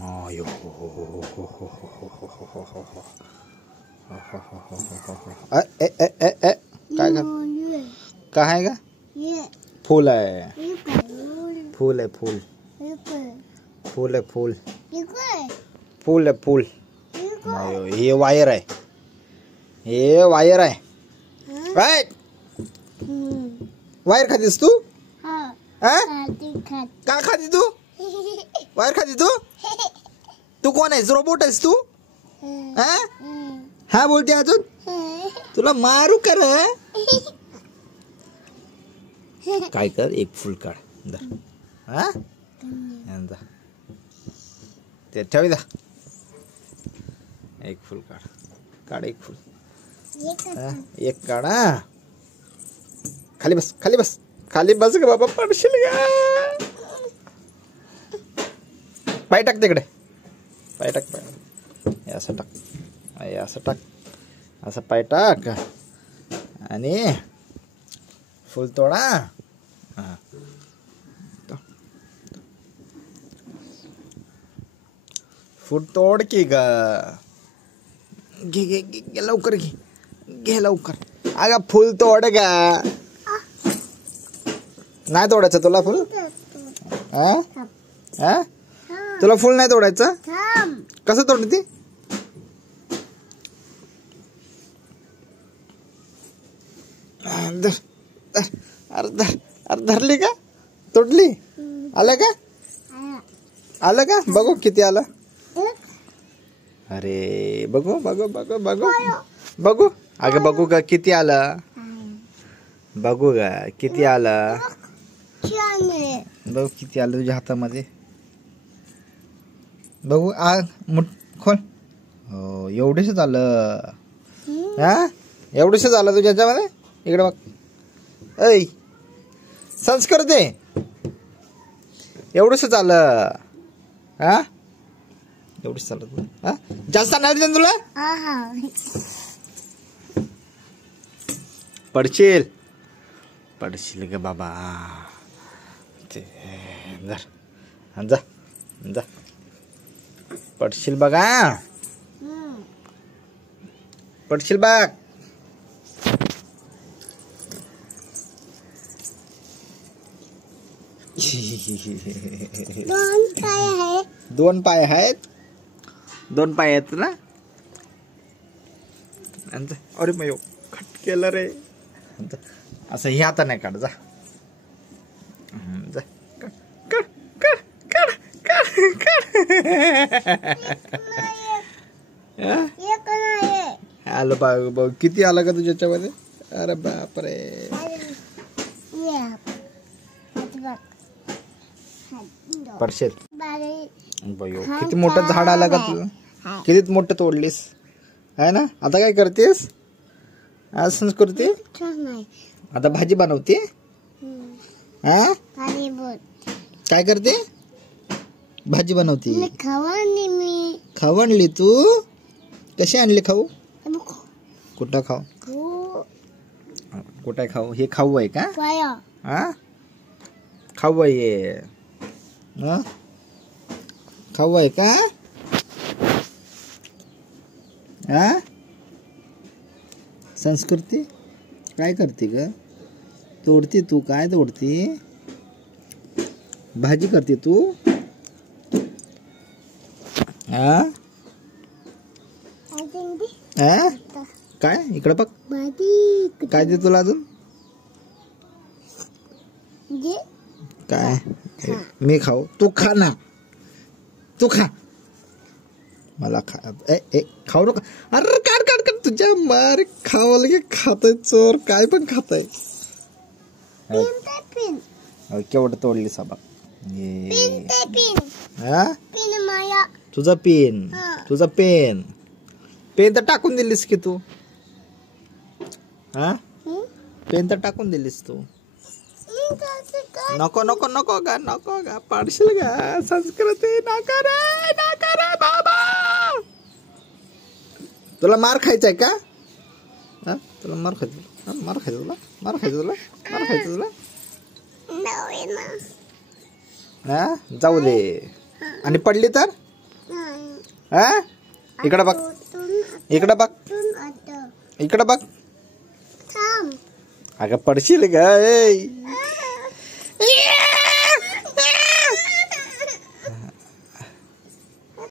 अयो ए ए ए ए काय काय आहे का? फूल आहे, फूल आहे, फूल फूल आहे, फूल फूल आहे, फूल. अयो हे वायर आहे, हे वायर आहे. वायर खातीस तू? का खाती तू? वायर खाती तू? तू कोण आहेस? रोबोट आहेस तू? हा बोलते अजून तुला मारू कर. काय कर, एक फुल काढ. हा ते ठेवी दा. एक फुल काढ, काढ एक फुल. एक काढा. खाली बस, खाली बस, खाली बस ग बाबा, पडशील ग. पाय टाक तिकडे, पाय टाक, पाय असं टाक, असं टाक, असं पाय टाक आणि फुल तोडा. फुल तोड की ग. घे घे घे लवकर, घे घे लवकर. अगं फुल तोड ग. नाही तोडायचं तुला फुल? तुला फुल नाही तोडायचं? कसं तोडते? अरे धरली का? तोडली? आलं का? आलं का? बघू किती आलं. अरे बघू बघू बघू बघू बघू. अगं बघू का किती आलं? बघू का किती आलं? बघू किती आलं तुझ्या हातामध्ये. बघू खोल. हो एवढेच आलं. हा एवढेच आलं तुझ्या ह्याच्यामध्ये. इकडे बघ. ऐ संस्कृती एवढंच आलं. हा एवढंच चालत. हा जास्त नाही देत तुला. पडशील, पडशील ग बाबा. ते जा जा जा, पडशील बघा, पडशील बघ. दोन पाय आहेत, दोन पाय आहेत ना. अरे मग खट केलं रे. असं हे आता नाही काढ. जा जा, काढ काढ काढ काढ काढ. आलं बघ किती आलं का तुझ्या ह्याच्यामध्ये. अरे बापरे. पडशील. किती मोठं झाड आलं का तू. किती मोठं तोडलीस आहे ना. आता काय करतेस? आज संस्कृती आता भाजी बनवते. हा काय करते? भाजी बनवते. खाऊ आणली तू? कशी आणली खाऊ? कुठं खाऊ? कुठं खाऊ? हे खाऊ आहे का? हा खाऊ आहे. खाऊ आहे का? हा संस्कृती काय करते ग? तोडते तू? काय तोडते? भाजी करते तू? हा काय? इकडे बघ. काय दे तुला अजून? काय मी खाऊ? तू खा ना, तू खा. मला खा. ए खाऊ नका. अरे काढ काढ काढ. तुझ्या मार खावं लगे. खाताय चोर, काय पण खाताय. केवढं तोडली साबा. तुझा पेन, तुझा पेन. पेन तर टाकून दिलीस की तू. हा पेन तर टाकून दिलीस तू. नको नको नको गा, नको गा, पाडशील गा. संस्कृती नका रे, नका रे बाबा. तुला मार खायचाय का? तुला मार खायचं? मार खायचं तुला? मार खायचं तुला? मार खायचं तुला? हा जाऊ दे. आणि पडली तर? हा इकडे बघ, इकडे बघ, इकडे बघ. अगं पडशील ग.